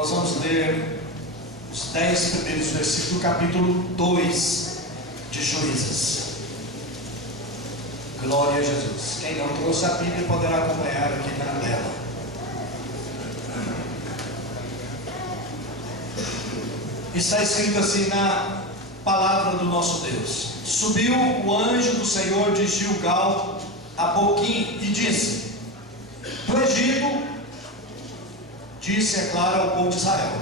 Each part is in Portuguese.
Nós vamos ler os 10 primeiros versículos do capítulo 2 de Juízes. Glória a Jesus. Quem não trouxe a Bíblia poderá acompanhar aqui na tela. Está escrito assim na palavra do nosso Deus: Subiu o anjo do Senhor de Gilgal a Boquim e disse: do Egito, disse, é claro, ao povo de Israel,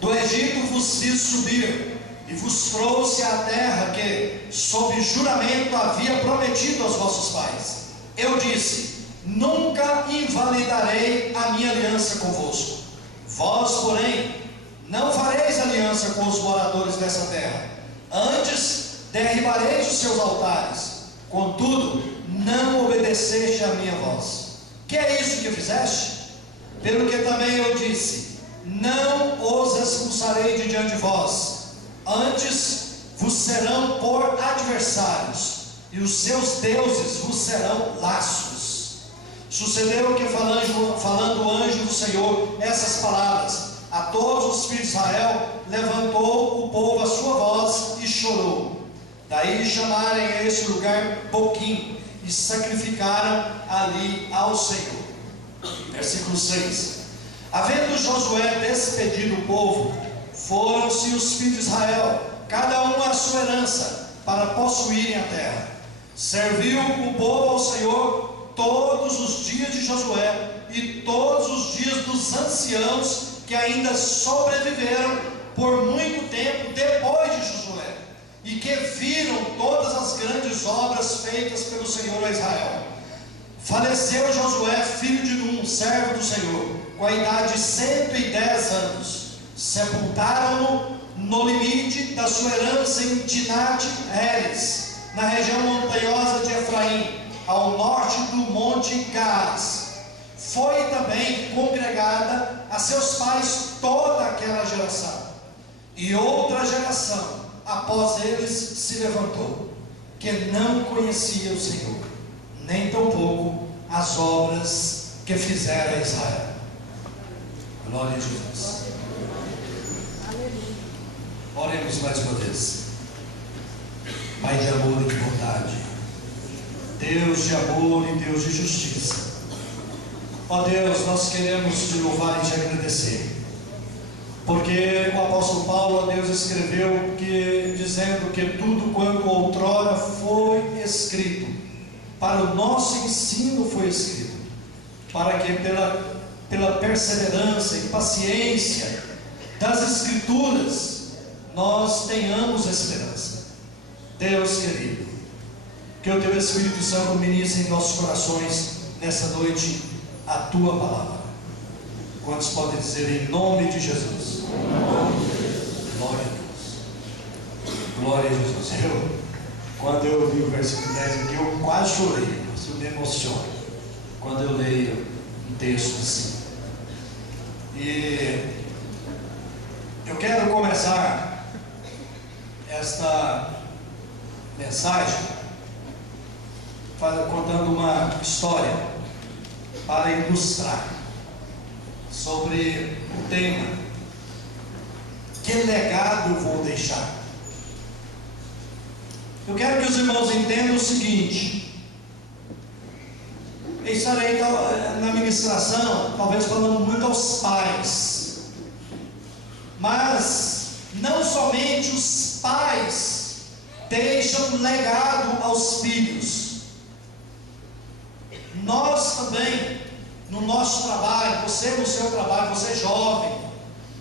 do Egito vos fiz subir e vos trouxe à terra que, sob juramento, havia prometido aos vossos pais. Eu disse: nunca invalidarei a minha aliança convosco. Vós, porém, não fareis aliança com os moradores dessa terra, antes derribareis os seus altares. Contudo, não obedeceste à minha voz. Que é isso que fizeste? Pelo que também eu disse: não os expulsarei de diante de vós, antes vos serão por adversários, e os seus deuses vos serão laços. Sucedeu que, falando o anjo do Senhor essas palavras a todos os filhos de Israel, levantou o povo a sua voz e chorou. Daí chamarem a esse lugar Boquim, e sacrificaram ali ao Senhor. Versículo 6. Havendo Josué despedido o povo, foram-se os filhos de Israel, cada um à sua herança, para possuírem a terra. Serviu o povo ao Senhor todos os dias de Josué e todos os dias dos anciãos que ainda sobreviveram por muito tempo depois de Josué, e que viram todas as grandes obras feitas pelo Senhor a Israel. Faleceu Josué, filho de Num, servo do Senhor, com a idade de 110 anos. Sepultaram-no no limite da sua herança em Timnat-Heres, na região montanhosa de Efraim, ao norte do monte Gaás. Foi também congregada a seus pais toda aquela geração. E outra geração após eles se levantou, que não conhecia o Senhor, nem tampouco as obras que fizera Israel. Glória a Jesus. Oremos mais uma vez. Pai de amor e de bondade, Deus de amor e Deus de justiça, ó Deus, nós queremos te louvar e te agradecer, porque o apóstolo Paulo, ó Deus, escreveu dizendo que tudo quanto outrora foi escrito, para o nosso ensino foi escrito, para que pela perseverança e paciência das Escrituras nós tenhamos esperança. Deus querido, que o teu Espírito Santo ministre em nossos corações nessa noite a tua palavra. Quantos podem dizer em nome de Jesus? Glória a Deus. Glória a Jesus. Quando eu li o versículo 10 aqui, eu quase chorei. Eu me emociono quando eu leio um texto assim. E eu quero começar esta mensagem contando uma história para ilustrar sobre o tema: que legado eu vou deixar? Eu quero que os irmãos entendam o seguinte: eu estarei na ministração talvez falando muito aos pais, mas não somente os pais deixam legado aos filhos. Nós também, no nosso trabalho, você no seu trabalho, você jovem,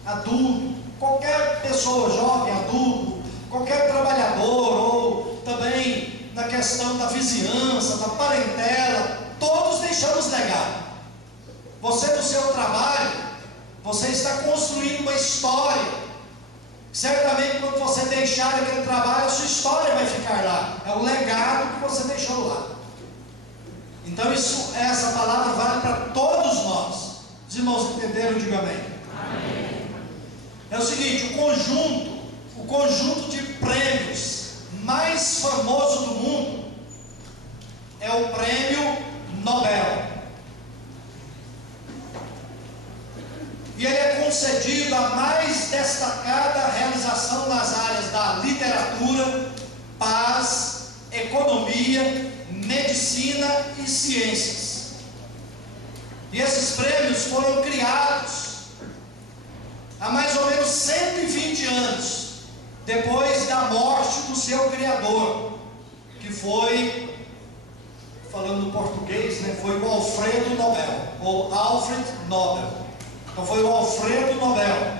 adulto, qualquer pessoa, jovem, adulto, qualquer trabalhador, ou também na questão da vizinhança, da parentela, todos deixamos legado. Você no seu trabalho, você está construindo uma história. Certamente quando você deixar aquele trabalho, a sua história vai ficar lá. É o legado que você deixou lá. Então essa palavra vale para todos nós. Os irmãos entenderam? Diga amém. Amém. É o seguinte: o conjunto de prêmios mais famoso do mundo é o prêmio Nobel. e ele é concedido a mais destacada realização nas áreas da literatura, paz, economia, medicina e ciências. E esses prêmios foram criados há mais ou menos 120 anos, depois da morte do seu criador, que foi, falando no português, né, foi o Alfredo Nobel, ou Alfred Nobel. Então foi o Alfredo Nobel,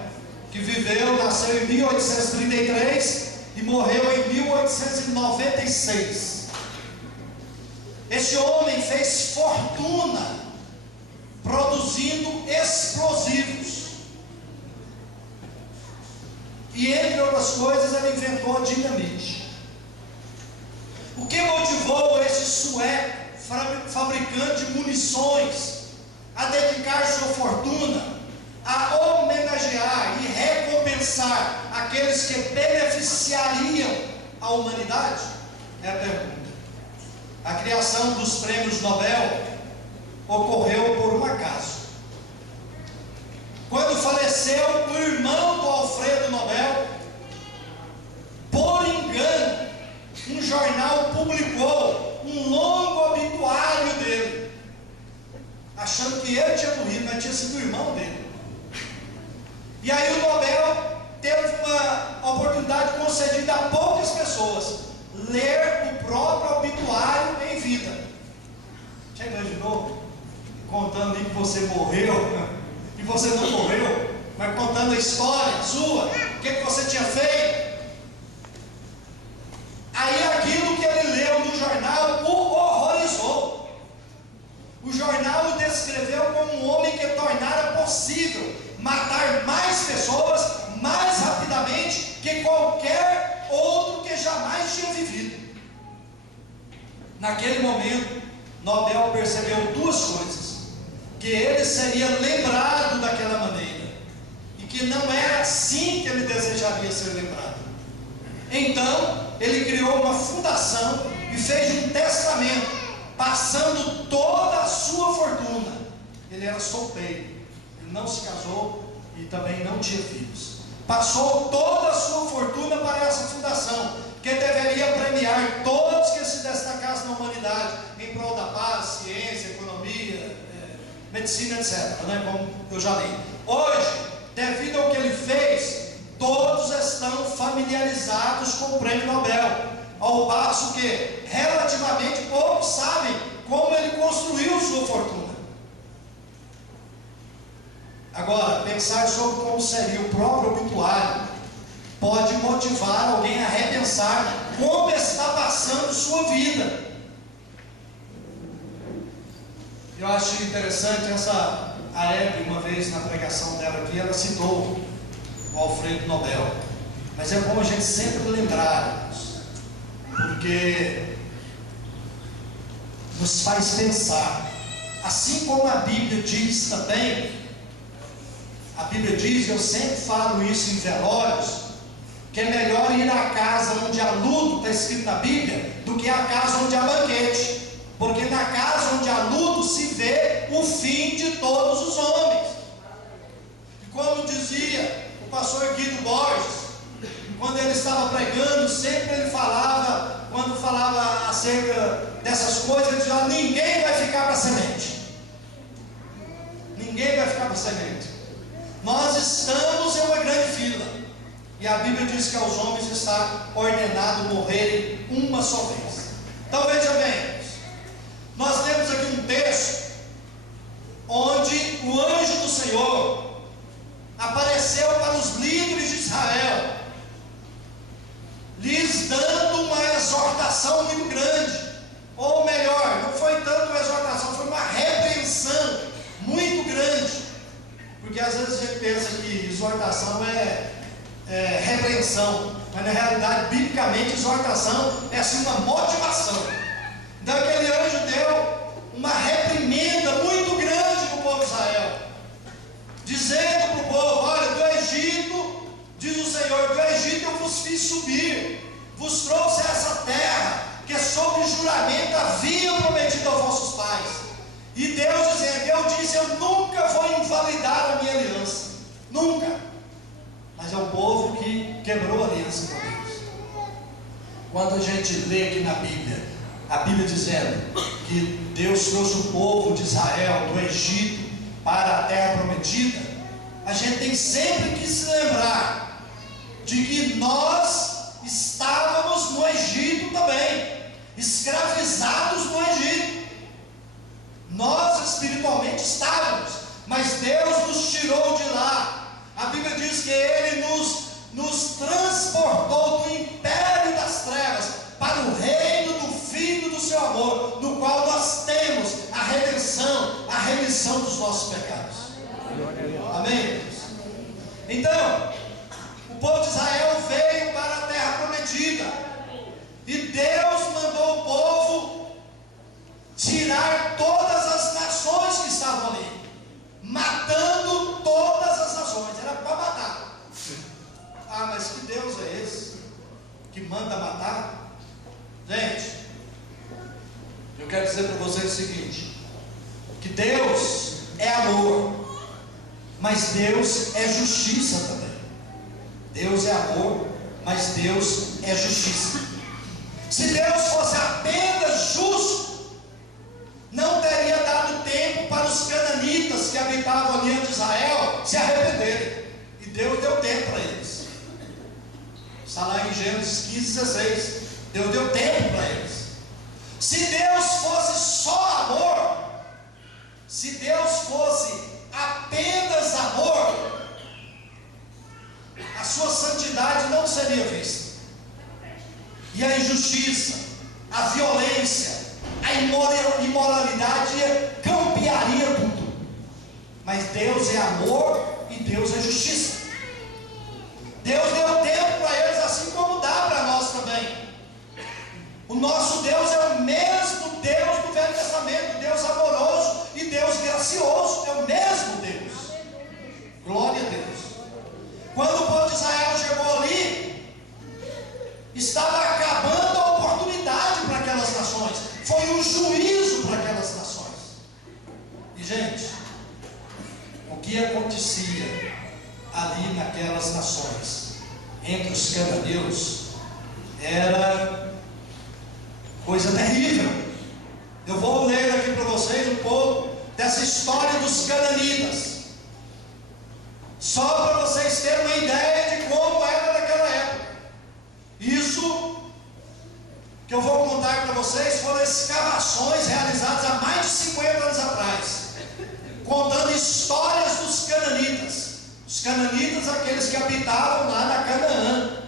que viveu, nasceu em 1833 e morreu em 1896. Esse homem fez fortuna produzindo explosivos. E entre outras coisas, ele inventou a dinamite. O que motivou esse sueco, fabricante de munições, a dedicar sua fortuna a homenagear e recompensar aqueles que beneficiariam a humanidade? É a pergunta. A criação dos prêmios Nobel ocorreu por um acaso. Quando faleceu o irmão do Alfredo Nobel, por engano, um jornal publicou um longo obituário dele, achando que ele tinha morrido, mas tinha sido o irmão dele. E aí o Nobel teve uma oportunidade concedida a poucas pessoas: ler o próprio obituário em vida. Já imaginou? Contando que você morreu, e você não morreu, mas contando a história sua, o que você tinha feito. Aí aquilo que ele leu no jornal o horrorizou. O jornal o descreveu como um homem que tornara possível matar mais pessoas mais rapidamente que qualquer outro que jamais tinha vivido. Naquele momento, Nobel percebeu duas coisas: que ele seria lembrado daquela maneira, e que não era assim que ele desejaria ser lembrado. Então, ele criou uma fundação e fez um testamento, passando toda a sua fortuna. Ele era solteiro, ele não se casou e também não tinha filhos. Passou toda a sua fortuna para essa fundação, que deveria premiar todos que se destacassem na humanidade em prol da paz, ciência, economia, medicina, etc., né? Como eu já li. Hoje, devido ao que ele fez, todos estão familiarizados com o prêmio Nobel, ao passo que relativamente poucos sabem como ele construiu sua fortuna. Agora, pensar sobre como seria o próprio obituário pode motivar alguém a repensar como está passando sua vida. Eu acho interessante a Hebe, uma vez na pregação dela aqui, ela citou o Alfredo Nobel. Mas é bom a gente sempre lembrar, porque nos faz pensar. Assim como a Bíblia diz também, a Bíblia diz, eu sempre falo isso em velórios, que é melhor ir à casa onde há luto, está escrito na Bíblia, do que à casa onde há banquete. Porque na casa onde há luto se vê o fim de todos os homens. E como dizia o pastor Guido Borges, quando ele estava pregando, sempre ele falava, quando falava acerca dessas coisas, ele dizia: ninguém vai ficar para semente. Ninguém vai ficar para semente. Nós estamos em uma grande fila. E a Bíblia diz que aos homens está ordenado morrerem uma só vez. Então veja bem, nós temos aqui um texto onde o anjo do Senhor apareceu para os líderes de Israel, lhes dando uma exortação muito grande. Ou melhor, não foi tanto uma exortação, foi uma repreensão muito grande. Porque às vezes a gente pensa que exortação é repreensão, mas na realidade, biblicamente, exortação é assim uma motivação. Então aquele anjo deu uma reprimenda muito grande para o povo de Israel, dizendo para o povo: olha, do Egito, diz o Senhor, do Egito eu vos fiz subir, vos trouxe a essa terra, que sob juramento havia prometido aos vossos pais. E Deus dizendo, eu disse, eu nunca vou invalidar a minha aliança. quebrou a aliança com Deus. Quando a gente lê aqui na Bíblia, a Bíblia dizendo que Deus trouxe o povo de Israel do Egito para a terra prometida, a gente tem sempre que se lembrar de que nós estávamos no Egito também, escravizados no Egito. Nós espiritualmente estávamos, mas Deus nos tirou de lá. A Bíblia diz que Ele nos transportou do império das trevas para o reino do Filho do seu amor, no qual nós temos a redenção, a remissão dos nossos pecados. Amém? Então, o povo de Israel veio para a terra prometida, e Deus mandou o povo tirar todas as nações que estavam ali, matando todas as nações. Era para matar. Ah, mas que Deus é esse que manda matar? Gente, eu quero dizer para vocês o seguinte: que Deus é amor, mas Deus é justiça também. Deus é amor, mas Deus é justiça. Se Deus fosse apenas justo, não teria dado tempo para os cananitas que habitavam ali de Israel se arrependerem. E Deus deu tempo para eles. Está lá em Gênesis 15:16. Deus deu tempo para eles. Se Deus fosse só amor, se Deus fosse apenas amor, a sua santidade não seria vista. E a injustiça, a violência, a imoralidade campearia tudo. Mas Deus é amor e Deus é justiça. Deus deu tempo para eles, assim como dá para nós também. O nosso Deus é o mesmo Deus do Velho Testamento, Deus amoroso e Deus gracioso, é o mesmo Deus. Glória a Deus. Quando o povo de Israel chegou ali, estava acabando a oportunidade para aquelas nações, foi um juízo para aquelas nações. E gente, o que acontecia ali naquelas nações, entre os cananeus, era coisa terrível. Eu vou ler aqui para vocês um pouco dessa história dos cananitas, só para vocês terem uma ideia de como era naquela época. Isso que eu vou contar para vocês foram escavações realizadas há mais de 50 anos atrás, contando histórias dos cananitas. Os cananitas, aqueles que habitavam lá na Canaã,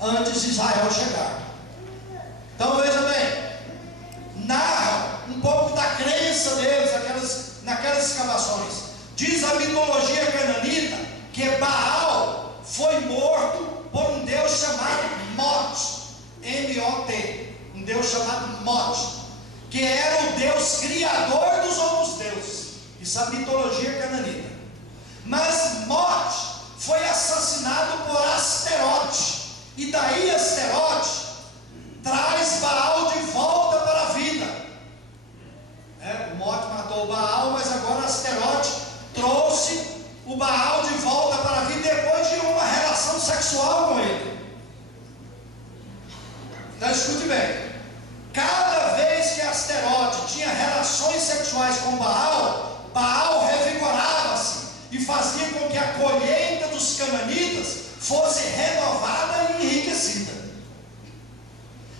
antes de Israel chegar. Então veja bem, narra um pouco da crença deles naquelas escavações. Diz a mitologia cananita que Baal foi morto por um deus chamado Mot, M-O-T, um deus chamado Mot, que era o deus criador dos outros deuses. Isso é a mitologia cananita. Mas Mot foi assassinado por Asterote, e daí Asterote traz Baal de volta para a vida. O Mot matou o Baal, mas agora Asterote trouxe o Baal de volta para a vida depois de uma relação sexual com ele. Então escute bem, cada vez que Asterote tinha relações sexuais com Baal, Baal revigorava-se e fazia com que a colheita dos cananitas fosse renovada e enriquecida.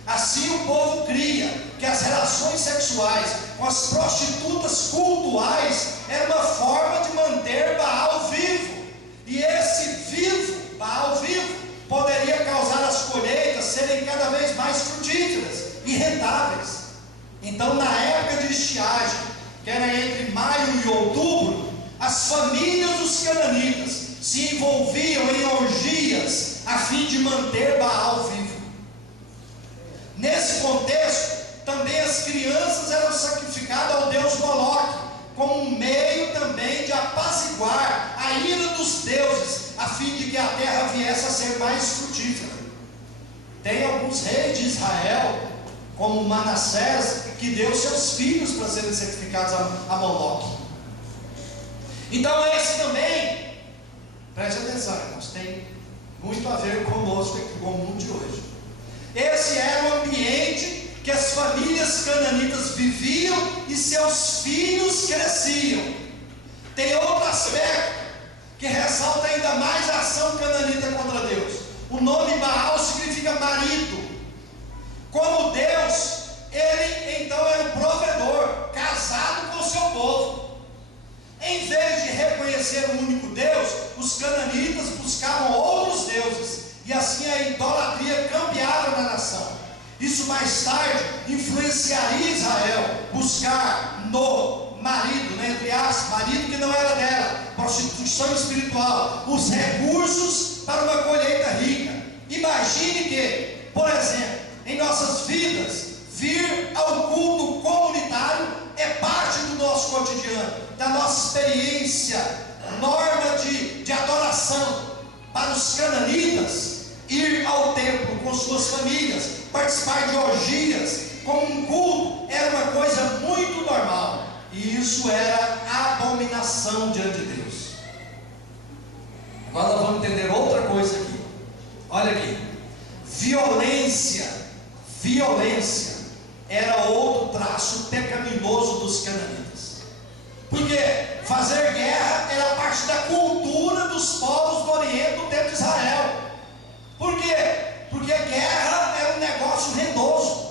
Assim o povo cria que as relações sexuais com as prostitutas cultuais era uma forma de manter Baal vivo, e esse vivo, Baal vivo, poderia causar as colheitas serem cada vez mais frutíferas e rentáveis. Então, na época de estiagem, que era entre maio e outubro, as famílias dos cananitas se envolviam em orgias a fim de manter Baal vivo. Nesse contexto, também as crianças eram sacrificadas ao deus Moloque, como um meio também de apaziguar a ira dos deuses, a fim de que a terra viesse a ser mais frutífera. Tem alguns reis de Israel, como Manassés, que deu seus filhos para serem sacrificados a Moloque. Então esse também, preste atenção, irmãos, tem muito a ver conosco aqui, com o mundo de hoje. Esse era o ambiente que as famílias cananitas viviam e seus filhos cresciam. Tem outro aspecto que ressalta ainda mais a ação cananita contra Deus. O nome Baal significa marido. Como Deus, ele então era o provedor, casado com o seu povo. Em vez de reconhecer o único Deus, os cananitas buscavam outros deuses, e assim a idolatria campeava na nação. Isso mais tarde influenciaria Israel buscar no marido, entre aspas, marido que não era dela, prostituição espiritual, os recursos para uma colheita rica. Imagine que, por exemplo, em nossas vidas, vir ao culto comunitário é parte do nosso cotidiano, da nossa experiência, norma de adoração. Para os cananitas, ir ao templo com suas famílias, participar de orgias, como um culto, era uma coisa muito normal, e isso era abominação diante de Deus. Agora nós vamos entender outra coisa aqui. Olha aqui, violência era outro traço pecaminoso dos cananitas, porque fazer guerra era parte da cultura dos povos do Oriente do tempo de Israel. Por quê? Porque a guerra era um negócio rendoso.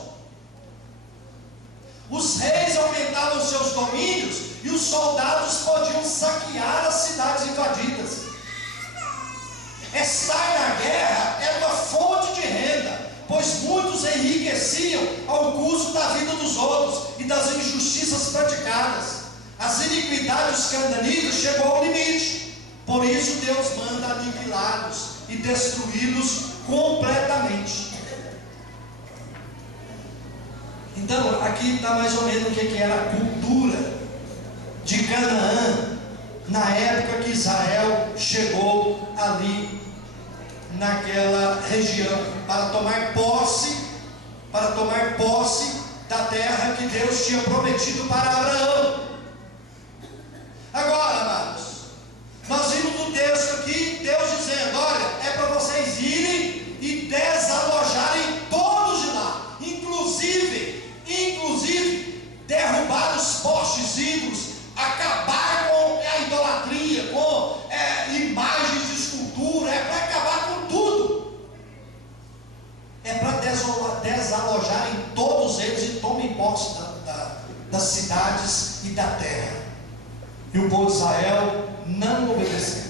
Os reis aumentavam seus domínios e os soldados podiam saquear as cidades invadidas. Estar na guerra era uma fonte de renda, pois muitos enriqueciam ao custo da vida dos outros e das injustiças praticadas. As iniquidades dos cananitas chegou ao limite. Por isso Deus manda aniquilá-los e destruí-los completamente. Então aqui está mais ou menos o que era a cultura de Canaã na época que Israel chegou ali naquela região para tomar posse da terra que Deus tinha prometido para Abraão. Agora, amados, nós vimos no texto aqui Deus dizendo: olha, é para vocês irem e desalojarem todos de lá, inclusive derrubar os postes ídolos, acabar com a idolatria, com imagens de escultura, é para acabar com tudo, é para desalojarem todos eles e tomem posse das cidades e da terra. E o povo de Israel não obedeceu.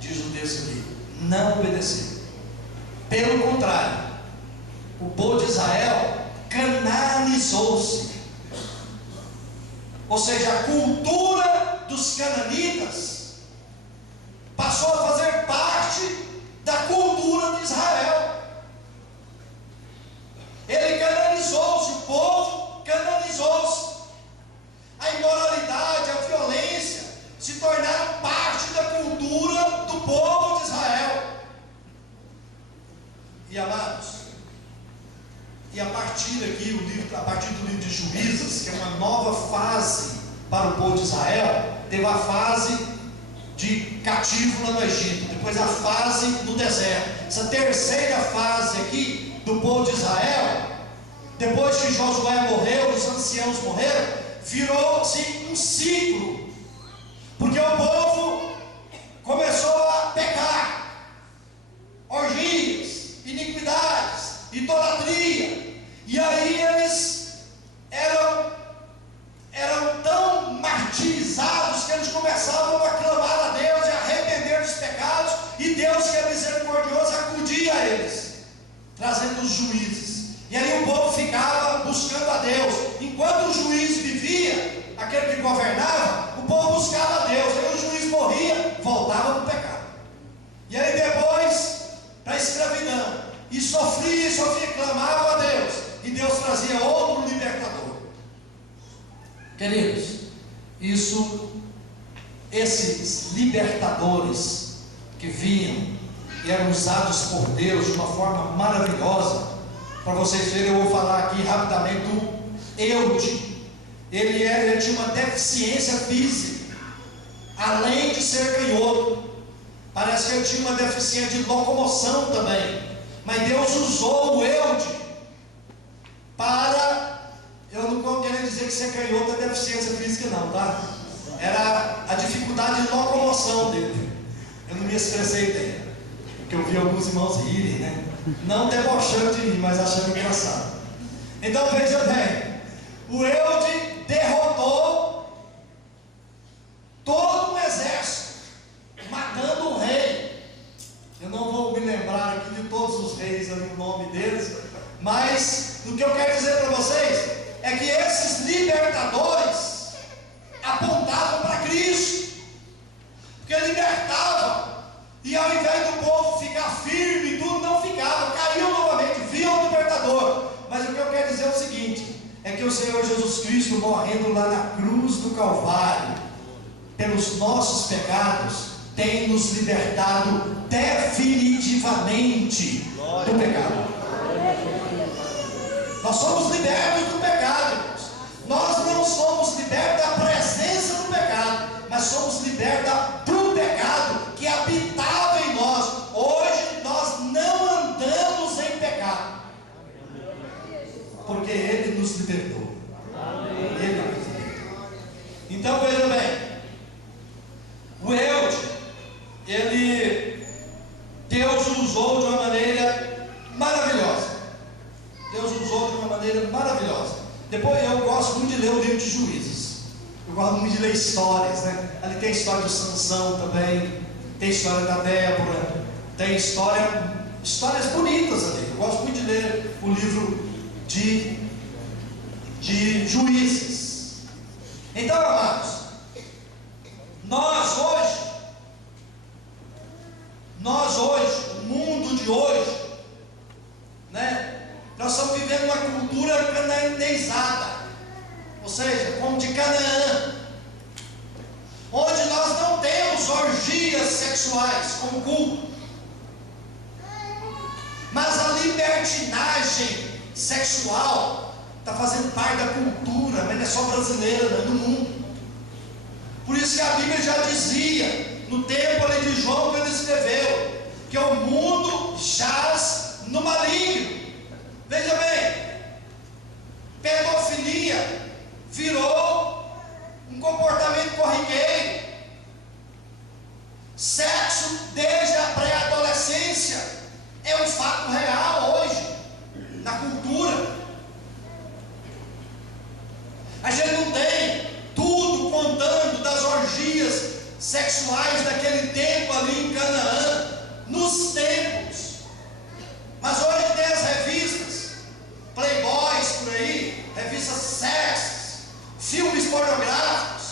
Diz o texto aqui, não obedeceu. Pelo contrário, o povo de Israel canaanizou-se. Ou seja, a cultura dos cananitas passou a fazer parte da cultura de Israel. Ele canaanizou-se, o povo canaanizou-se. A imoralidade, a violência se tornaram parte da cultura do povo de Israel. E amados, e a partir do livro de Juízes, que é uma nova fase para o povo de Israel, teve a fase de cativo lá no Egito, depois a fase no deserto. Essa terceira fase aqui do povo de Israel, depois que Josué morreu, os anciãos morreram, virou-se um ciclo, porque o povo começou a pecar, orgias, iniquidades, idolatria, e aí eles eram tão martirizados que eles começavam a clamar a Deus e a arrepender dos pecados, e Deus, que é misericordioso, acudia a eles, trazendo os juízes. E aí o povo ficava buscando a Deus. Enquanto o juiz vivia, aquele que governava, o povo buscava a Deus. Aí o juiz morria, voltava para o pecado. E aí depois, para a escravidão. E sofria, clamava a Deus. E Deus trazia outro libertador. Queridos, esses libertadores que vinham e eram usados por Deus de uma forma maravilhosa. Para vocês verem, eu vou falar aqui rapidamente do Eude. Ele tinha uma deficiência física, além de ser canhoto. Parece Parece que ele tinha uma deficiência de locomoção também. Mas Deus usou o Eude para... Eu não estou querendo dizer que ser canhoto é deficiência física não, tá? Era a dificuldade de locomoção dele. Eu não me expressei bem, porque eu vi alguns irmãos rirem, né? Não debochando de mim, mas achando engraçado. Então veja bem, o Eude derrotou todo um exército, matando o rei. Eu não vou me lembrar aqui de todos os reis, o nome deles, mas o que eu quero dizer para vocês é que esses libertadores apontavam para Cristo, porque libertavam, e ao invés do povo ficar firme e tudo, não ficava, caiu novamente, viu o libertador. Mas o que eu quero dizer é o seguinte, é que o Senhor Jesus Cristo, morrendo lá na cruz do Calvário, pelos nossos pecados, tem nos libertado definitivamente do pecado. Nós somos libertos do pecado, irmãos. Nós não somos libertos da presença do pecado, mas somos libertos do pecado que habitava em nós. Hoje nós não andamos em pecado, porque Ele nos libertou. Ele nos libertou. Então veja bem, o Eude, Deus usou de uma maneira maravilhosa. Deus usou de uma maneira maravilhosa. Depois eu gosto muito de ler o livro de Juízes. Eu gosto muito de ler histórias, né? Ali tem a história do Sansão também, tem a história da Débora, tem histórias bonitas ali. Eu gosto muito de ler o livro de Juízes. Então, amados, nós hoje, o mundo de hoje, né? Nós estamos vivendo uma cultura canaanizada, ou seja, como de Canaã, onde nós não temos orgias sexuais como culto, mas a libertinagem sexual está fazendo parte da cultura, mas não é só brasileira, não é do mundo. Por isso que a Bíblia já dizia, no tempo ali de João, que ele escreveu, que o mundo jaz no maligno. Veja bem, pedofilia virou um comportamento corriqueiro. Sexo desde a pré-adolescência é um fato real hoje na cultura. A gente não tem tudo contando das orgias sexuais daquele tempo ali em Canaã, nos templos. Mas hoje tem as revistas, playboys por aí, revistas sexys, filmes pornográficos,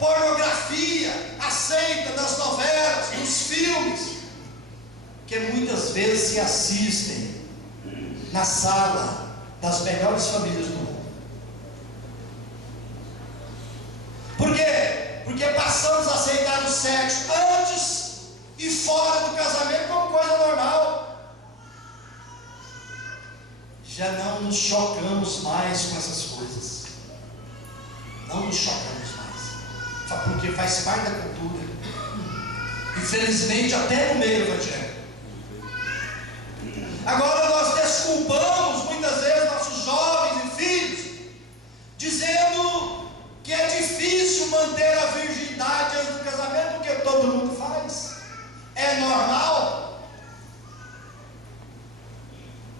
pornografia aceita nas novelas, nos filmes, que muitas vezes se assistem na sala das melhores famílias do mundo. Por quê? Porque passamos a aceitar o sexo antes e fora do casamento como coisa normal. Já não nos chocamos mais com essas coisas. Não nos chocamos mais, porque faz parte da cultura. Infelizmente, até no meio evangélico. Agora nós desculpamos muitas vezes nossos jovens e filhos, dizendo que é difícil manter a virgindade antes do casamento, porque todo mundo faz. É normal.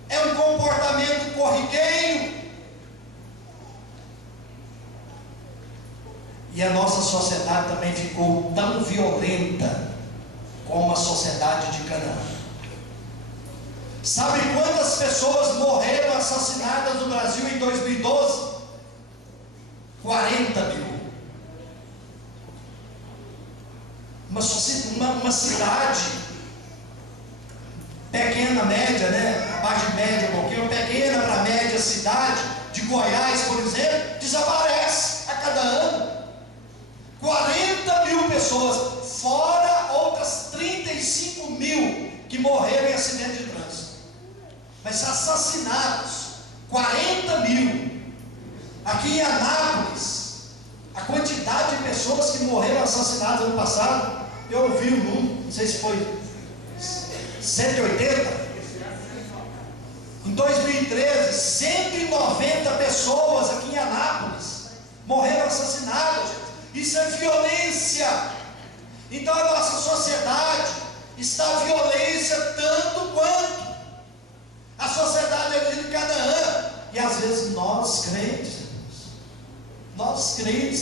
É um comportamento corriqueiro. E a nossa sociedade também ficou tão violenta como a sociedade de Canaã. Sabe quantas pessoas morreram assassinadas no Brasil em 2012? 40 mil. Uma cidade pequena, média, né? Abaixo de média um pouquinho, pequena para média cidade de Goiás, por exemplo, desaparece a cada ano. 40 mil pessoas, fora outras 35 mil que morreram em acidente de trânsito. Mas assassinados, 40 mil. Aqui em Anápolis, a quantidade de pessoas que morreram assassinadas ano passado, eu ouvi o número, sei se foi 180. Em 2013, 190 pessoas aqui em Anápolis morreram assassinadas. Isso é violência. Então a nossa sociedade está violência tanto quanto a sociedade ali de Canaã. E às vezes nós crentes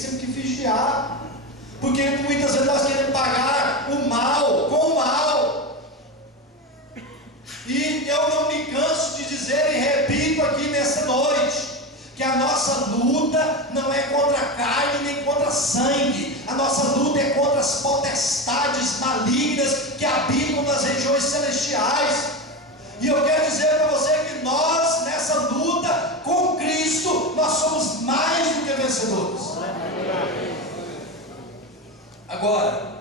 temos que vigiar, porque muitas vezes nós queremos pagar o mal com o mal. E eu não me canso de dizer e repito aqui nessa noite, que a nossa luta não é contra a carne nem contra sangue. A nossa luta é contra as potestades malignas que habitam nas regiões celestiais. E eu quero dizer para você que nós, nessa luta com Cristo, nós somos mais do que vencedores. Agora,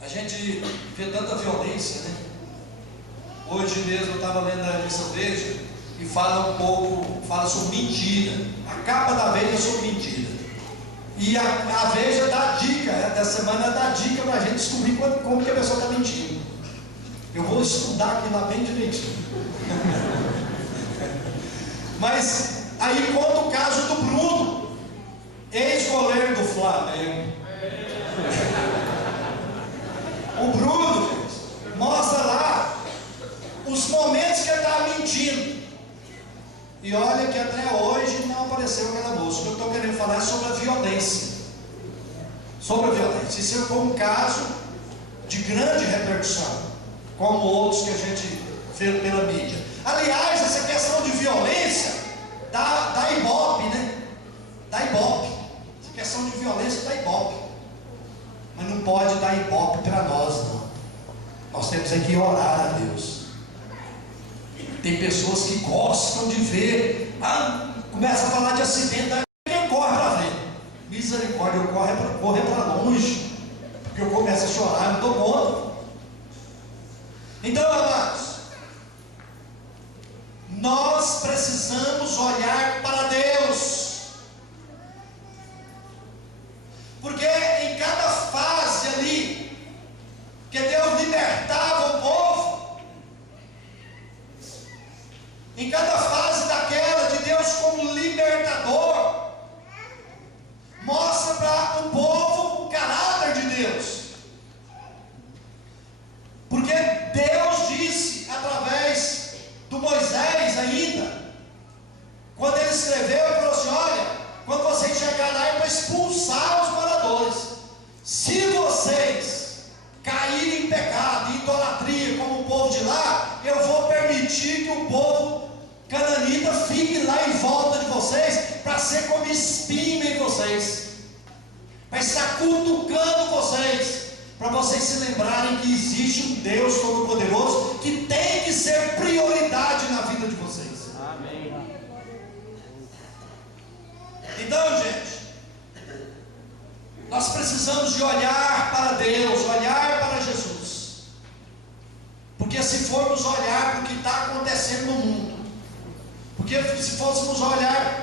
a gente vê tanta violência, né? Hoje mesmo eu estava lendo a revista Veja e fala sobre mentira. A capa da Veja é sobre mentira. E a Veja dá dica, dessa semana dá dica para a gente descobrir como que a pessoa está mentindo. Eu vou estudar aqui lá bem direitinho. Mas aí conta o caso do Bruno, ex-goleiro do Flamengo. O Bruno, gente, mostra lá os momentos que ele estava mentindo. E olha que até hoje não apareceu aquela moça. O que eu estou querendo falar é sobre a violência. Sobre a violência. Isso foi um caso de grande repercussão, como outros que a gente vê pela mídia. Aliás, essa questão de violência dá Ibope, né? Dá Ibope. Essa questão de violência dá Ibope. Mas não pode dar Ibope para nós, não. Nós temos que orar a Deus. Tem pessoas que gostam de ver, começa a falar de acidente, quem corre para ver? Misericórdia, eu corro para longe, porque eu começo a chorar, eu não dou conta. Então, amados, nós precisamos olhar para Deus, porque em cada fase ali que Deus libertava o povo, em cada fase daquela de Deus como libertador, mostra para o povo o caráter de Deus. Porque Deus disse através do Moisés ainda, quando ele escreveu, ele falou assim: olha, quando vocês chegarem lá é para expulsar os moradores. Se vocês caírem em pecado, em idolatria, como o povo de lá, eu vou permitir que o povo cananita fique lá em volta de vocês, para ser como espinho em vocês, para estar cutucando vocês, para vocês se lembrarem que existe um Deus Todo-Poderoso que tem que ser prioridade na vida de vocês. Amém. Então, gente, nós precisamos de olhar para Deus, olhar para Jesus, porque se formos olhar para o que está acontecendo no mundo, porque se formos olhar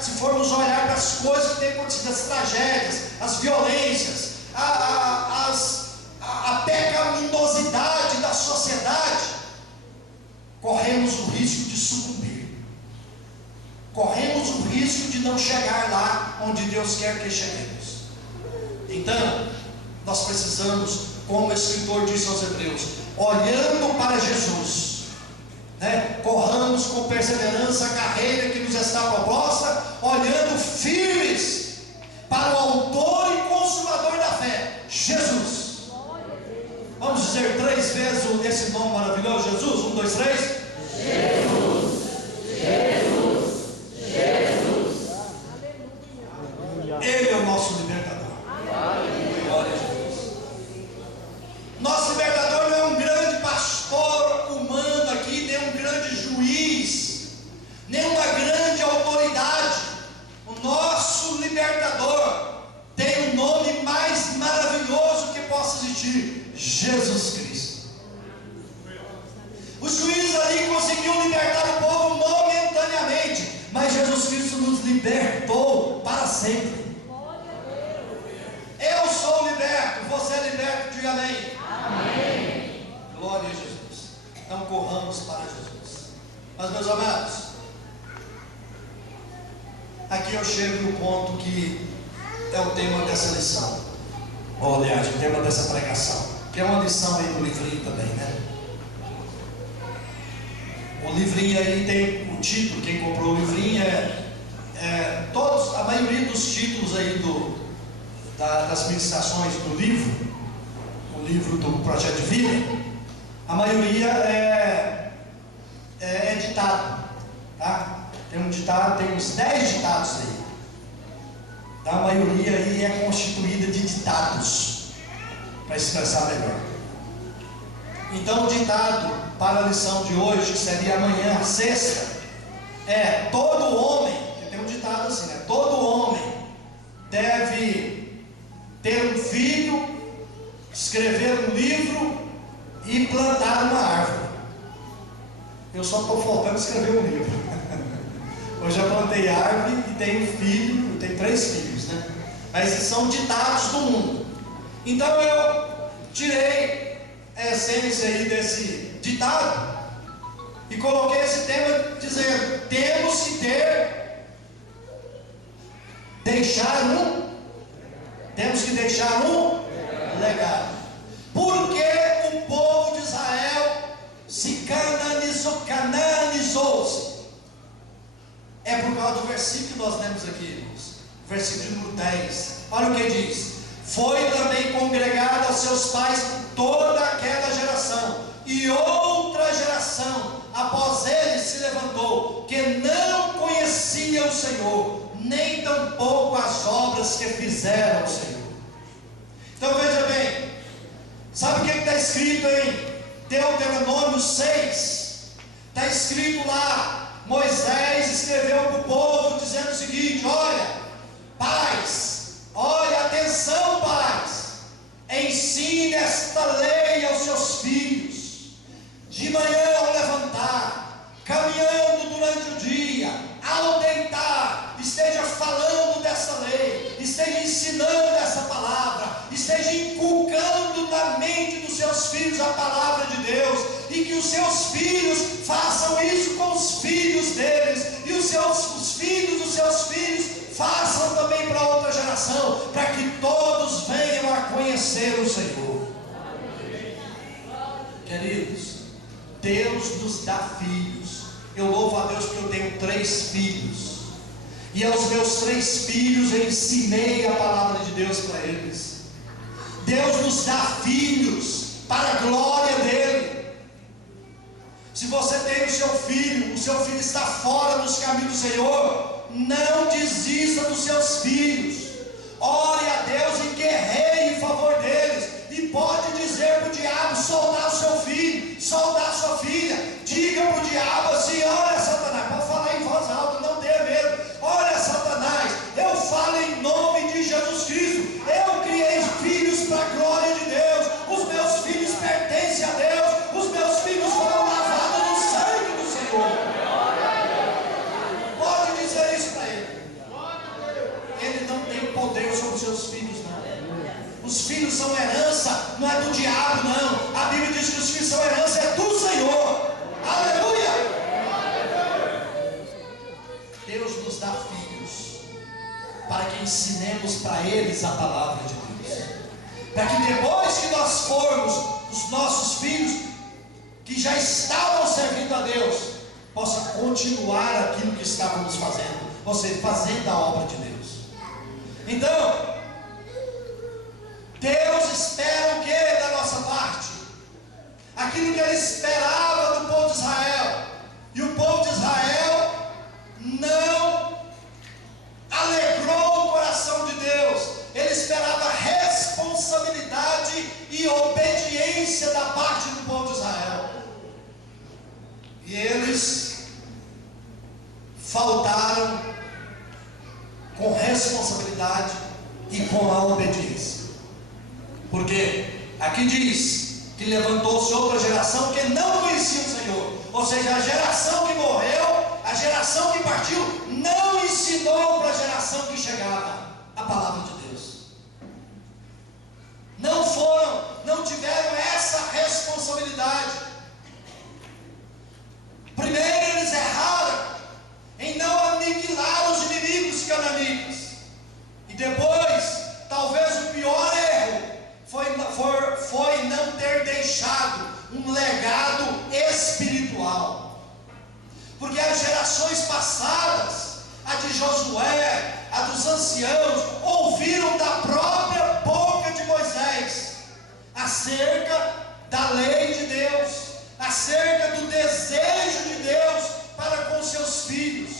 para as coisas que têm acontecido, as tragédias, as violências, a pecaminosidade da sociedade, corremos o risco de sucumbir, corremos o risco de não chegar lá onde Deus quer que cheguemos. Então, nós precisamos, como o escritor disse aos Hebreus, olhando para Jesus, corramos com perseverança a carreira que nos está proposta, olhando firmes para o autor e consumador da fé, Jesus. Vamos dizer 3 vezes esse nome maravilhoso, Jesus. 1, 2, 3. Jesus, Jesus, Jesus. Ele é o nosso libertador. Glória a Jesus. Nosso libertador não é um grande pastor humano aqui, nem um grande juiz, nem uma grande autoridade. O nosso libertador tem o nome mais maravilhoso que possa existir: Jesus Cristo. O juiz ali conseguiu libertar o povo momentaneamente, mas Jesus Cristo nos libertou para sempre. Eu sou liberto, você é liberto, diga amém. Amém. Glória a Jesus. Não corramos para Jesus. Mas, meus amados, aqui eu chego no ponto que é o tema dessa lição, ou aliás, o tema dessa pregação, que é uma lição aí do livrinho também, né? O livrinho aí tem o título, quem comprou o livrinho todos, a maioria dos títulos aí das ministrações do livro, o livro do Projeto de Vida, a maioria é ditado, tá? Tem um ditado, tem uns 10 ditados aí. A maioria aí é constituída de ditados, para expressar melhor. Então, o ditado para a lição de hoje, que seria amanhã, sexta, é: todo homem, que tem um ditado assim, né? Todo homem deve ter um filho, escrever um livro e plantar uma árvore. Eu só estou faltando escrever um livro. Eu já plantei árvore e tenho filho, eu tenho 3 filhos, né? Mas esses são ditados do mundo. Então eu tirei a essência aí desse ditado e coloquei esse tema dizendo: temos que deixar um legado. Porque o povo de Israel se cananizou-se. É por causa do versículo que nós lemos aqui, irmãos. Versículo número 10. Olha o que diz: foi também congregada aos seus pais toda aquela geração, e outra geração após ele se levantou, que não conhecia o Senhor, nem tampouco as obras que fizeram o Senhor. Então veja bem, sabe o que está escrito em Deuteronômio 6? Está escrito lá: Moisés escreveu para o povo dizendo o seguinte: olha, pais, olha, atenção, pais, ensine esta lei aos seus filhos, de manhã ao levantar, caminhando durante o dia, ao deitar, esteja falando dessa lei, esteja ensinando essa palavra, esteja inculcando na mente dos seus filhos a palavra de Deus, e que os seus filhos façam isso com os filhos deles, e os filhos dos seus filhos façam também para outra geração, para que todos venham a conhecer o Senhor. Queridos, Deus nos dá filhos. Eu louvo a Deus porque eu tenho 3 filhos, e aos meus 3 filhos eu ensinei a palavra de Deus para eles. Deus nos dá filhos para a glória dele. Se você tem o seu filho está fora dos caminhos do Senhor, não desista dos seus filhos. Ore a Deus e guerreie em favor deles. E pode dizer para o diabo soltar o seu filho, soltar a sua filha. Diga para o diabo assim: olha, Satanás, pode falar em voz alta, não tenha medo. Olha, Satanás, eu falo em nome de Jesus Cristo. Eu criei filhos para a glória de Deus. Os meus filhos pertencem a Deus. Os meus filhos foram lavados no sangue do Senhor. Pode dizer isso para ele. Ele não tem poder sobre os seus filhos, não. Os filhos são herança, não é do diabo, não. A Bíblia diz que os filhos são herança, é do Senhor. Aleluia! Deus nos dá filhos para que ensinemos para eles a palavra de Deus, para que depois que nós formos, os nossos filhos que já estavam servindo a Deus possa continuar aquilo que estávamos fazendo, ou seja, fazendo a obra de Deus. Então, Deus espera o que da nossa parte? Aquilo que Ele esperava do povo de Israel. E o povo de Israel não alegrou o coração de Deus. Ele esperava responsabilidade e obediência da parte do povo de Israel. E eles faltaram com responsabilidade e com a obediência. Porque aqui diz que levantou-se outra geração que não conhecia o Senhor. Ou seja, a geração que morreu, a geração que partiu, não ensinou para a geração que chegava a palavra de Deus. Não tiveram essa porque as gerações passadas, a de Josué, a dos anciãos, ouviram da própria boca de Moisés acerca da lei de Deus, acerca do desejo de Deus para com seus filhos.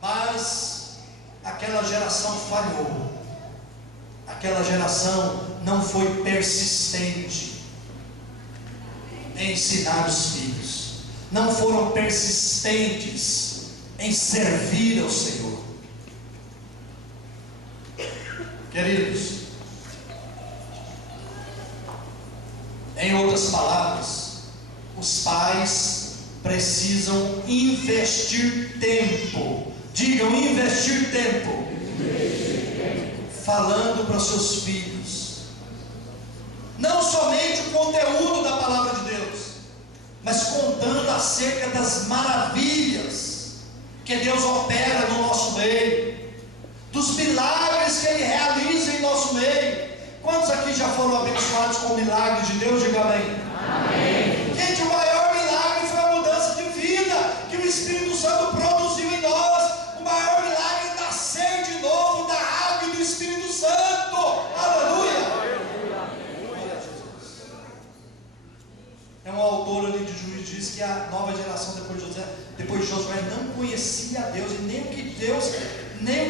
Mas aquela geração falhou, aquela geração não foi persistente em ensinar os filhos, não foram persistentes em servir ao Senhor. Queridos, em outras palavras, os pais precisam investir tempo. Digam, investir tempo. Falando para os seus filhos, não somente o conteúdo da palavra de Deus, mas contando acerca das maravilhas que Deus opera no nosso meio, dos milagres que Ele realiza em nosso meio. Quantos aqui já foram abençoados com milagres de Deus? Diga amém. Amém. Gente, o maior milagre foi a mudança de vida que o Espírito Santo produziu em nós. O maior milagre é nascer de novo da água e do Espírito Santo. Aleluia. É um autor ali de Juízes, diz que a nova geração depois de Josué não conhecia a Deus, e nem o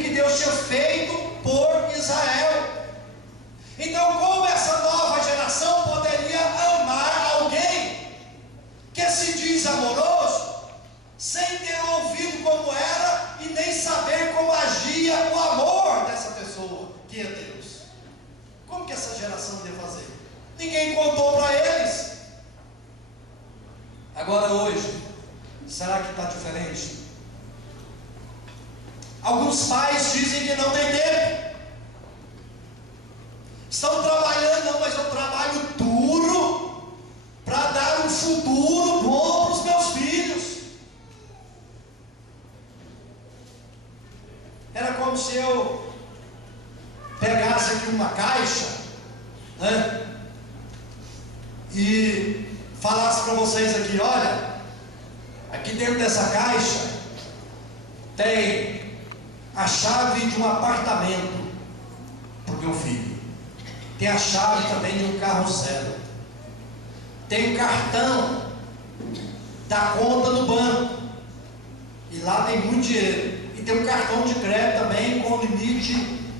que Deus tinha feito por Israel. Então, como essa nova geração poderia amar alguém que se diz amoroso, sem ter ouvido como era e nem saber como agia o amor dessa pessoa, que é Deus? Como que essa geração ia fazer? Ninguém contou para eles. Agora hoje, será que está diferente? Alguns pais dizem que não tem tempo. Estão trabalhando, não, mas eu trabalho duro para dar um futuro bom para os meus filhos. Era como se eu pegasse aqui uma caixa, né, e falasse para vocês aqui: olha, aqui dentro dessa caixa tem a chave de um apartamento para o meu filho, tem a chave também de um carro zero, tem o cartão da conta no banco, e lá tem muito dinheiro, e tem um cartão de crédito também com limite,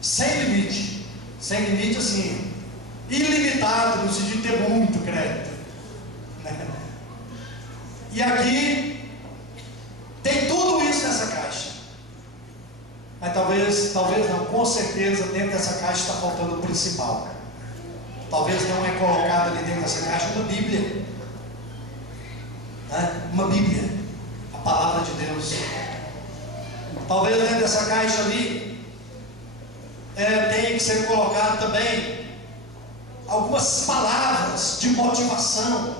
sem limite assim, ilimitado, no sentido de ter muito crédito, né? E aqui tem tudo isso nessa caixa. Mas talvez não, com certeza dentro dessa caixa está faltando o principal. Talvez não é colocado ali dentro dessa caixa uma Bíblia, né? Uma Bíblia, a palavra de Deus. Talvez dentro dessa caixa ali tenha que ser colocado também algumas palavras de motivação,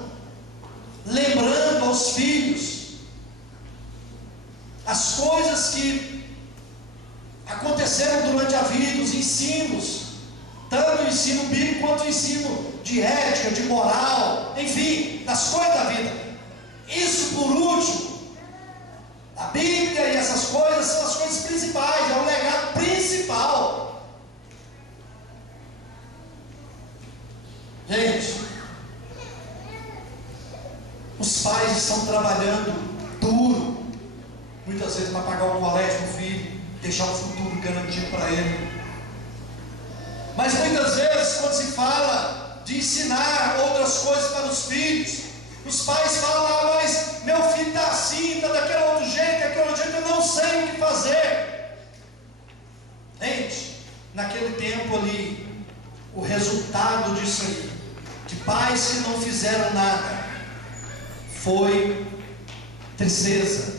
lembrando aos filhos as coisas que aconteceram durante a vida, os ensinos, tanto o ensino bíblico quanto o ensino de ética, de moral, enfim, das coisas da vida. Isso por último, a Bíblia e essas coisas são as coisas principais, é o legado principal. Gente, os pais estão trabalhando duro, muitas vezes para pagar o colégio do filho, deixar um futuro garantido para ele. Mas muitas vezes, quando se fala de ensinar outras coisas para os filhos, os pais falam: mas meu filho está assim, está daquele outro jeito, eu não sei o que fazer. Gente, naquele tempo ali, o resultado disso aí, de pais que não fizeram nada, foi tristeza,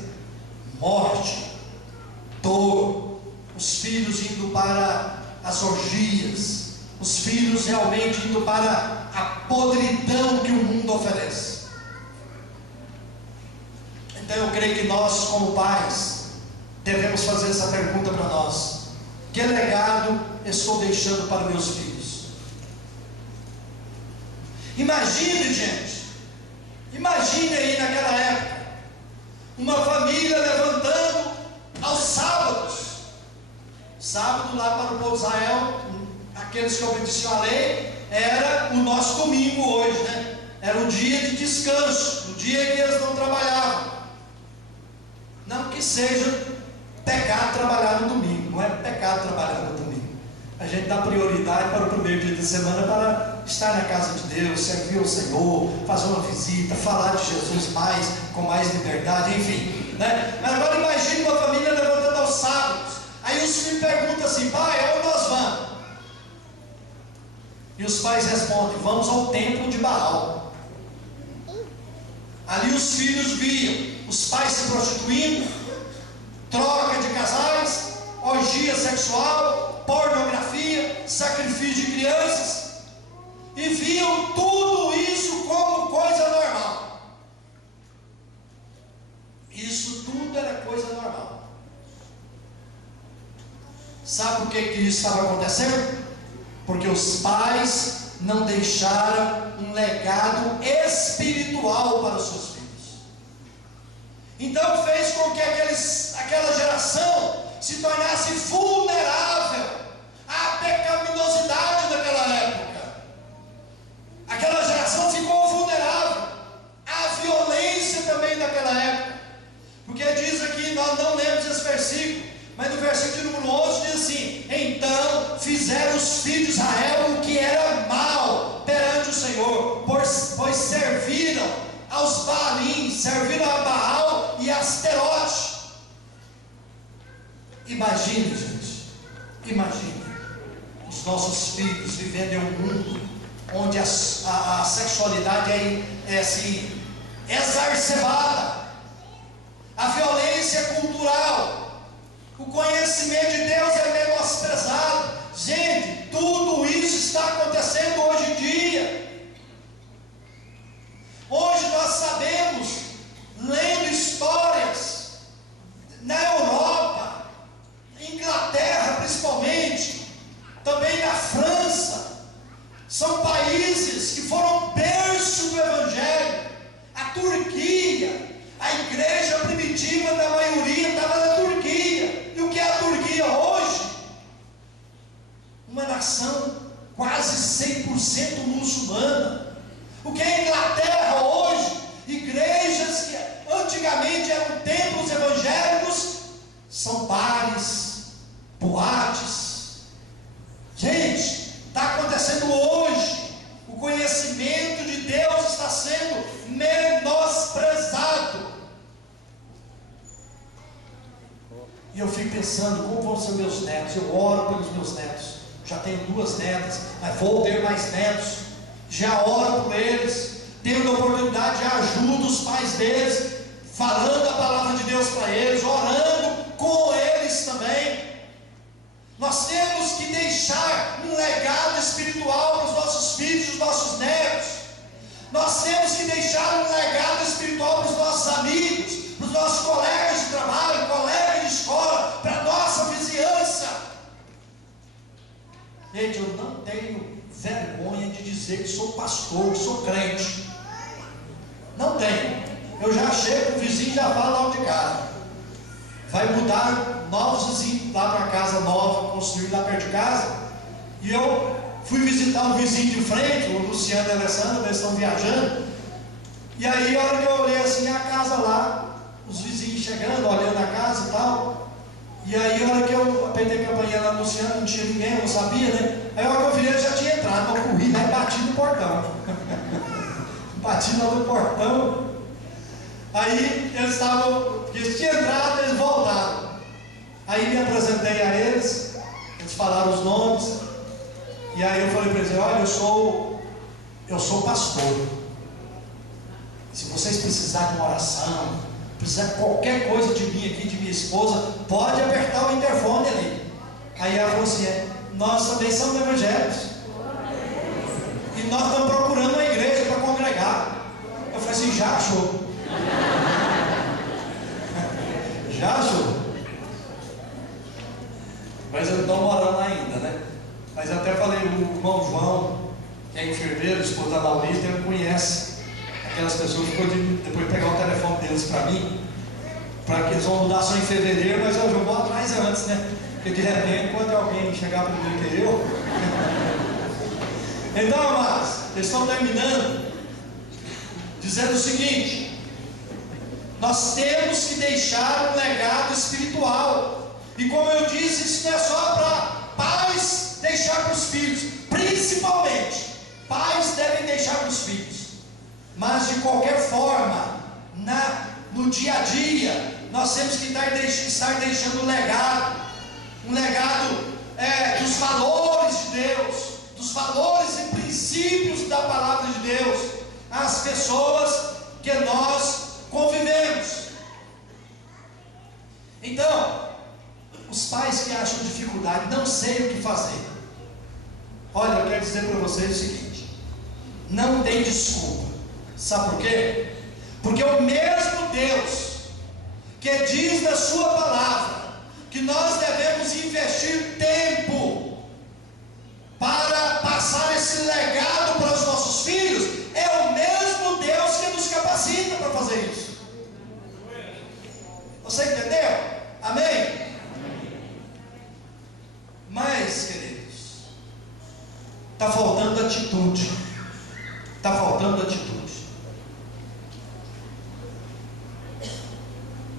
morte, dor, os filhos indo para as orgias, os filhos realmente indo para a podridão que o mundo oferece. Então eu creio que nós, como pais, devemos fazer essa pergunta para nós: que legado estou deixando para meus filhos? Imagine, gente, imagine aí naquela época, uma família levantando aos sábados. Sábado lá para o povo de Israel, aqueles que obedeciam a lei, era o nosso domingo hoje, né? Era um dia de descanso, um dia que eles não trabalhavam. Não que seja pecado trabalhar no domingo, não é pecado trabalhar no domingo. A gente dá prioridade para o primeiro dia de semana para estar na casa de Deus, servir ao Senhor, fazer uma visita, falar de Jesus com mais liberdade, enfim, né? Mas agora imagine uma família levantando aos sábados. Aí os filhos perguntam assim: pai, onde nós vamos? E os pais respondem: vamos ao templo de Baal. Ali os filhos viam os pais se prostituindo, troca de casais, orgia sexual, pornografia, sacrifício de crianças, e viam tudo isso como coisa normal. Isso tudo era coisa normal. Sabe por que isso estava acontecendo? Porque os pais não deixaram um legado espiritual para os seus filhos. Então fez com que aquela geração se tornasse vulnerável à pecaminosidade daquela época. Aquela geração ficou vulnerável à violência também daquela época. Porque diz aqui, nós não lemos esse versículo, mas no versículo número 11 diz assim: então fizeram os filhos de Israel o que era mal perante o Senhor, pois serviram aos Baalins, serviram a Baal e a Asterote. Imagine, gente, imagine os nossos filhos vivendo em um mundo onde a sexualidade é assim, exacerbada, a violência cultural, o conhecimento de Deus é menosprezado. Gente, tudo isso está acontecendo hoje em dia. Hoje nós sabemos, lendo histórias na Europa, Inglaterra principalmente, também na França, são países que foram berço do Evangelho. A Turquia, a igreja primitiva da maioria estava na Turquia. E o que é a Turquia hoje? Uma nação quase 100% muçulmana. O que é a Inglaterra hoje? Igrejas que antigamente eram templos evangélicos, são bares, boates. Gente, está acontecendo hoje. O conhecimento de Deus está sendo menosprezado. E eu fico pensando, como vão ser meus netos? Eu oro pelos meus netos. Já tenho 2 netas, mas vou ter mais netos. Já oro por eles. Tendo a oportunidade, já ajudo os pais deles, falando a palavra de Deus para eles, orando com eles também. Nós temos que deixar um legado espiritual para os nossos filhos, os nossos netos. Nós temos que deixar um legado espiritual para os nossos amigos, para os nossos colegas de trabalho, colegas de escola, para a nossa vizinhança. Gente, eu não tenho vergonha de dizer que sou pastor, que sou crente. Não tenho. Eu já chego, o vizinho já fala logo de casa. Vai mudar novos vizinhos lá para a casa nova, construir lá perto de casa. E eu fui visitar um vizinho de frente, o Luciano e a Alessandra, eles estão viajando. E aí, a hora que eu olhei assim, a casa lá, os vizinhos chegando, olhando a casa e tal. E aí, a hora que eu apertei a campainha lá no Luciano, não tinha ninguém, eu não sabia, né? Aí, a hora que eu virei, ele já tinha entrado. Eu corri lá e bati no portão. Bati lá no portão. Aí, eles tinham entrado, eles voltaram. Aí, me apresentei a eles, eles falaram os nomes. E aí, eu falei para eles: olha, eu sou pastor. Se vocês precisarem de uma oração, precisar de qualquer coisa de mim aqui, de minha esposa, pode apertar o interfone ali. Aí ela falou assim: nós também somos evangélicos. E nós estamos procurando uma igreja para congregar. Eu falei assim: já achou? Já achou? Mas eu não estou morando ainda, né? Mas eu até falei, o irmão João, que é enfermeiro, esposa da Laurita, ele conhece aquelas pessoas que depois pegar o telefone deles para mim. para que eles vão mudar só em fevereiro, mas eu vou atrás antes, né? Porque de repente, quando alguém chegar primeiro que eu. Então, amados, eles estão terminando dizendo o seguinte: nós temos que deixar um legado espiritual. E como eu disse, isso não é só para pais deixar para os filhos. Principalmente, pais devem deixar para os filhos. Mas de qualquer forma, no dia a dia, nós temos que estar deixando um legado dos valores de Deus, dos valores e princípios da palavra de Deus, às pessoas que nós convivemos. Então, os pais que acham dificuldade, não sei o que fazer, olha, eu quero dizer para vocês o seguinte: não tem desculpa. Sabe por quê? Porque o mesmo Deus que diz na sua palavra que nós devemos investir tempo para passar esse legado para os nossos filhos, é o mesmo Deus que nos capacita para fazer isso. Você entendeu? Amém? Mas, queridos, está faltando atitude. Está faltando atitude.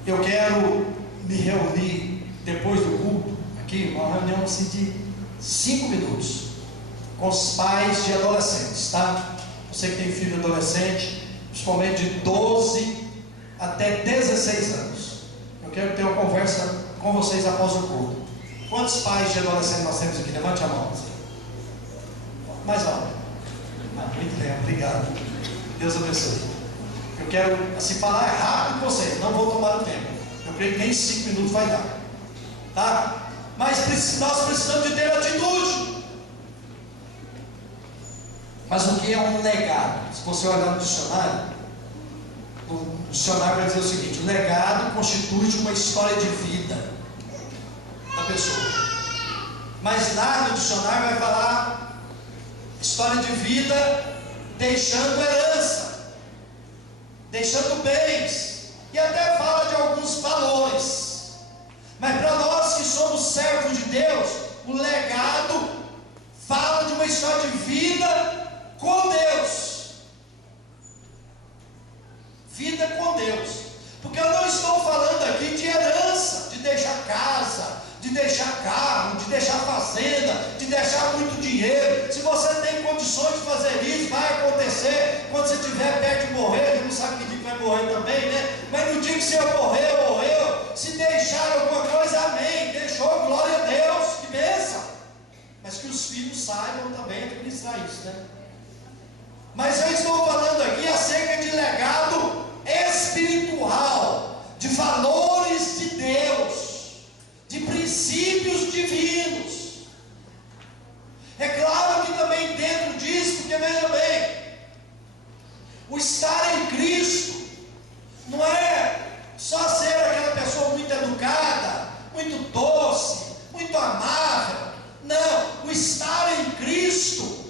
Eu quero me reunir depois do culto, aqui, uma reunião assim de 5 minutos, com os pais de adolescentes, tá? Você que tem filho adolescente, principalmente de 12 até 16 anos. Eu quero ter uma conversa com vocês após o culto. Quantos pais de adolescente nós temos aqui? Levante a mão. Mais alto. Muito bem, obrigado. Deus abençoe. Eu quero assim falar rápido com vocês, não vou tomar o tempo. Eu creio que nem 5 minutos vai dar, tá? Mas nós precisamos de ter atitude. Mas o que é um legado? Se você olhar no dicionário vai dizer o seguinte: o legado constitui uma história de vida da pessoa. Mas lá no dicionário vai falar história de vida deixando herança, deixando bens, e até fala de alguns valores. Mas para nós que somos servos de Deus, o legado fala de uma história de vida com Deus. Vida com Deus. Porque eu não estou falando aqui de herança, de deixar casa, de deixar carro, de deixar fazenda, de deixar muito dinheiro. Se você tem condições de fazer isso, vai acontecer quando você estiver perto de morrer. A gente não sabe que dia que vai morrer também, né? Mas no dia que você morreu. Se deixar alguma coisa, amém. Deixou, glória a Deus, que bênção. Mas que os filhos saibam também administrar isso, né? Mas eu estou falando aqui acerca de legado espiritual, de valores de Deus, de princípios divinos. É claro que também dentro disso, porque veja bem, o estar em Cristo não é só ser aquela pessoa muito educada, muito doce, muito amável. Não, o estar em Cristo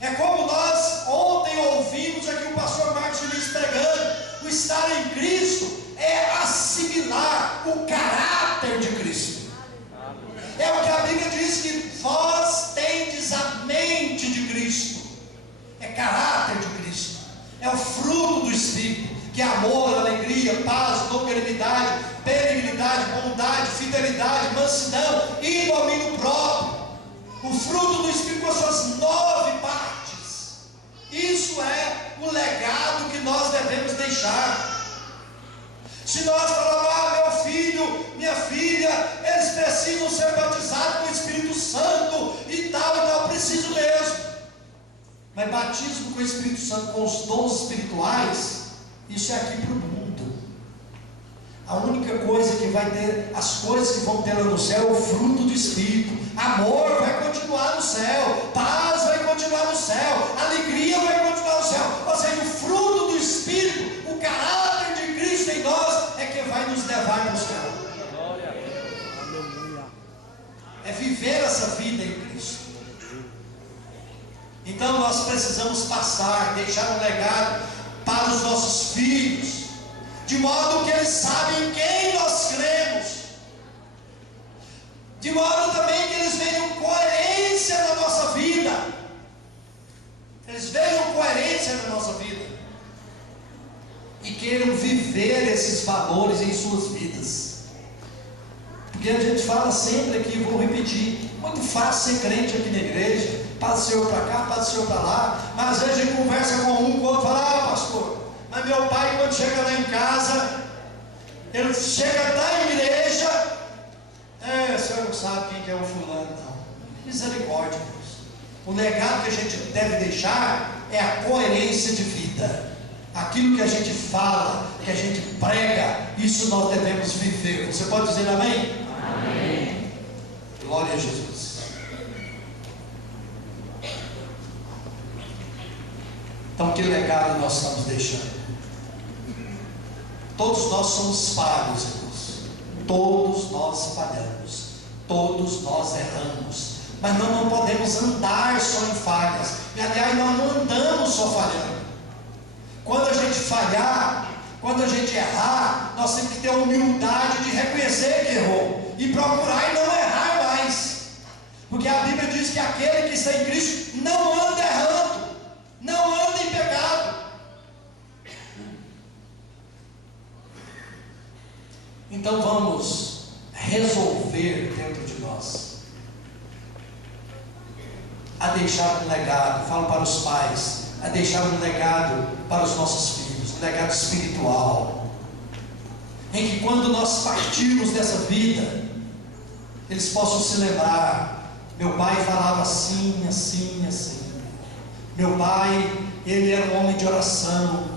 é como nós ontem ouvimos aqui o pastor Marcos Feliz pregando. O estar em Cristo é assimilar o caráter de Cristo. É o que a Bíblia diz, que vós tendes a mente de Cristo. É caráter de Cristo. É o fruto do Espírito, que é amor, alegria, paz, longanimidade, benignidade, bondade, fidelidade, mansidão e domínio próprio. O fruto do Espírito com as suas 9 partes. Isso é o legado que nós devemos deixar. Se nós falarmos, meu filho, minha filha, eles precisam ser batizados com o Espírito Santo e tal, preciso mesmo. Mas batismo com o Espírito Santo, com os dons espirituais, isso é aqui para o mundo. A única coisa que vai ter, as coisas que vão ter lá no céu, é o fruto do Espírito. Amor vai continuar no céu, paz vai continuar no céu, alegria vai continuar no céu. Ou seja, o fruto do Espírito, o caráter de Cristo em nós, é que vai nos levar para o céu. É viver essa vida em Cristo. Então nós precisamos passar, deixar um legado para os nossos filhos, de modo que eles sabem em quem nós cremos, de modo também que eles vejam coerência na nossa vida, eles vejam coerência na nossa vida, e queiram viver esses valores em suas vidas. Porque a gente fala sempre aqui, vou repetir, muito fácil ser crente aqui na igreja, paz do Senhor para cá, paz do Senhor para lá, mas às vezes a gente conversa com um, com o outro, fala, pastor, mas meu pai quando chega lá em casa, ele chega da igreja, o senhor não sabe quem que é o fulano, não. Misericórdia, Deus. O legado que a gente deve deixar é a coerência de vida. Aquilo que a gente fala, que a gente prega, isso nós devemos viver. Você pode dizer amém? Amém. Glória a Jesus. Então, que legado nós estamos deixando? Todos nós somos falhos, irmãos. Todos nós falhamos. Todos nós erramos. Mas nós não podemos andar só em falhas. E aliás, nós não andamos só falhando. Quando a gente falhar, quando a gente errar, nós temos que ter a humildade de reconhecer que errou e procurar e não errar mais, porque a Bíblia diz que aquele que está em Cristo não anda errando, não anda em pecado. Então vamos resolver dentro de nós a deixar um legado. Falo para os pais, a deixar um legado para os nossos filhos, um legado espiritual, em que quando nós partirmos dessa vida, eles possam se lembrar, meu pai falava assim, assim, assim, meu pai, ele era um homem de oração,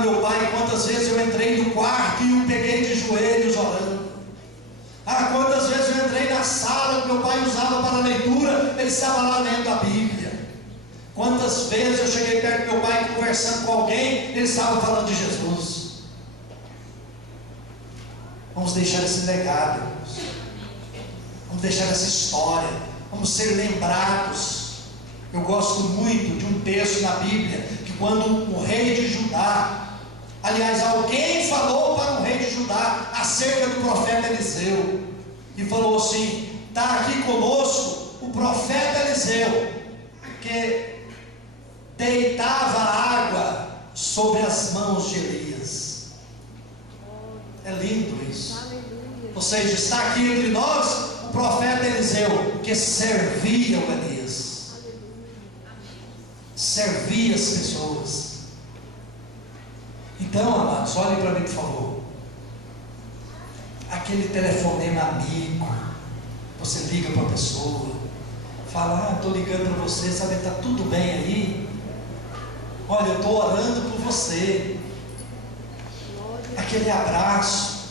meu pai, quantas vezes eu entrei no quarto e o peguei de joelhos orando, quantas vezes eu entrei na sala que meu pai usava para a leitura, ele estava lá lendo a Bíblia. Quantas vezes eu cheguei perto do meu pai conversando com alguém, ele estava falando de Jesus. Vamos deixar esse legado, irmãos. Vamos deixar essa história. Vamos ser lembrados. Eu gosto muito de um texto na Bíblia, que quando o rei de Judá, aliás, alguém falou para o rei de Judá acerca do profeta Eliseu, e falou assim, está aqui conosco o profeta Eliseu, que deitava água sobre as mãos de Elias. É lindo isso. Ou seja, está aqui entre nós o profeta Eliseu, que servia o Elias, servia as pessoas. Então, amados, olhem para mim, por favor. Aquele telefonema amigo, você liga para a pessoa, fala, estou ligando para você, sabe, está tudo bem aí? Olha, eu estou orando por você. Aquele abraço,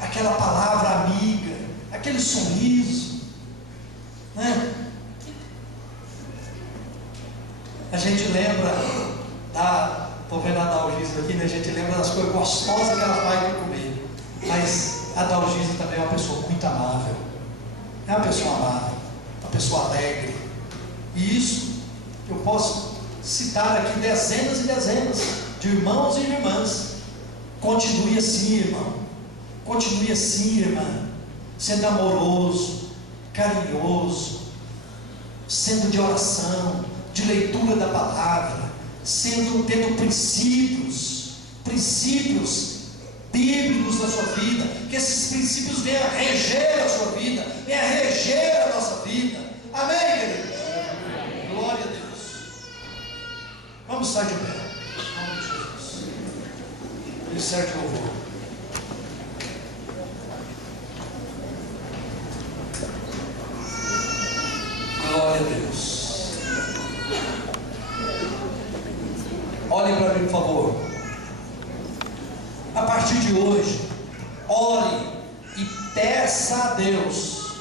aquela palavra amiga, aquele sorriso, né? A gente lembra estou vendo a Dalgisa aqui, né? A gente lembra das coisas gostosas que ela faz para comer, mas a Dalgisa também é uma pessoa muito amável, é uma pessoa amável, uma pessoa alegre, e isso eu posso citar aqui dezenas e dezenas de irmãos e irmãs. Continue assim, irmão, continue assim, irmã, sendo amoroso, carinhoso, sendo de oração, de leitura da palavra, tendo princípios bíblicos na sua vida, que esses princípios venham a reger a sua vida, venham a reger a nossa vida. Amém, queridos? Glória a Deus. Vamos estar de pé, em nome de Jesus. Ministério de louvor. Glória a Deus. Olhem para mim, por favor. A partir de hoje, ore e peça a Deus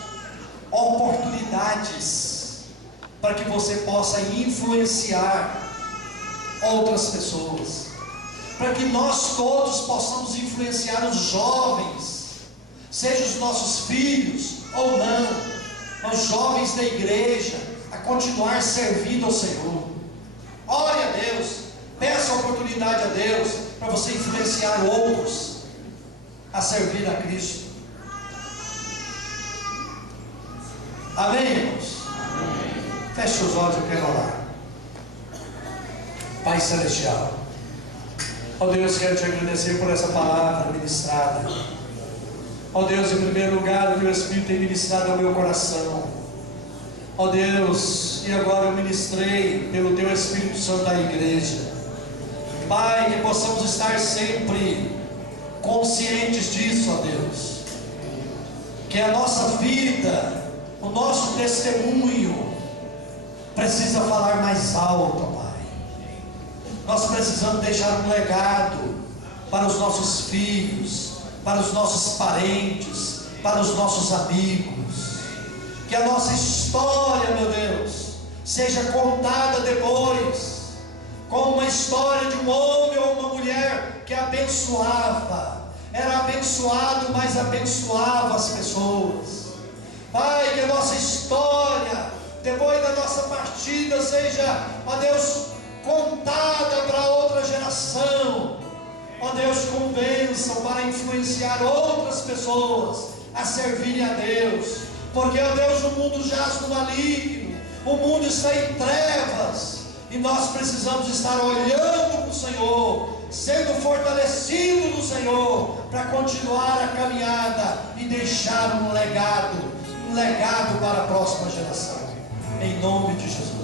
oportunidades para que você possa influenciar outras pessoas, para que nós todos possamos influenciar os jovens, seja os nossos filhos ou não, os jovens da igreja, a continuar servindo ao Senhor. Ore a Deus, Peça a oportunidade a Deus para você influenciar outros a servir a Cristo. Amém, irmãos? Amém. Feche os olhos, eu quero orar. Pai Celestial, ó Deus, quero te agradecer por essa palavra ministrada. Ó Deus, em primeiro lugar, o teu Espírito tem ministrado ao meu coração. Ó Deus, e agora eu ministrei pelo teu Espírito Santo à igreja. Pai, que possamos estar sempre conscientes disso, ó Deus, que a nossa vida, o nosso testemunho precisa falar mais alto, Pai. Nós precisamos deixar um legado para os nossos filhos, para os nossos parentes, para os nossos amigos. Que a nossa história, meu Deus, seja contada depois como uma história de um homem ou uma mulher que abençoava, era abençoado, mas abençoava as pessoas. Pai, que a nossa história, depois da nossa partida, seja, ó Deus, contada para outra geração. Ó Deus, com bênção para influenciar outras pessoas a servirem a Deus, porque, ó Deus, o mundo jaz no maligno, o mundo está em trevas, e nós precisamos estar olhando para o Senhor, sendo fortalecido no Senhor, para continuar a caminhada e deixar um legado para a próxima geração, em nome de Jesus.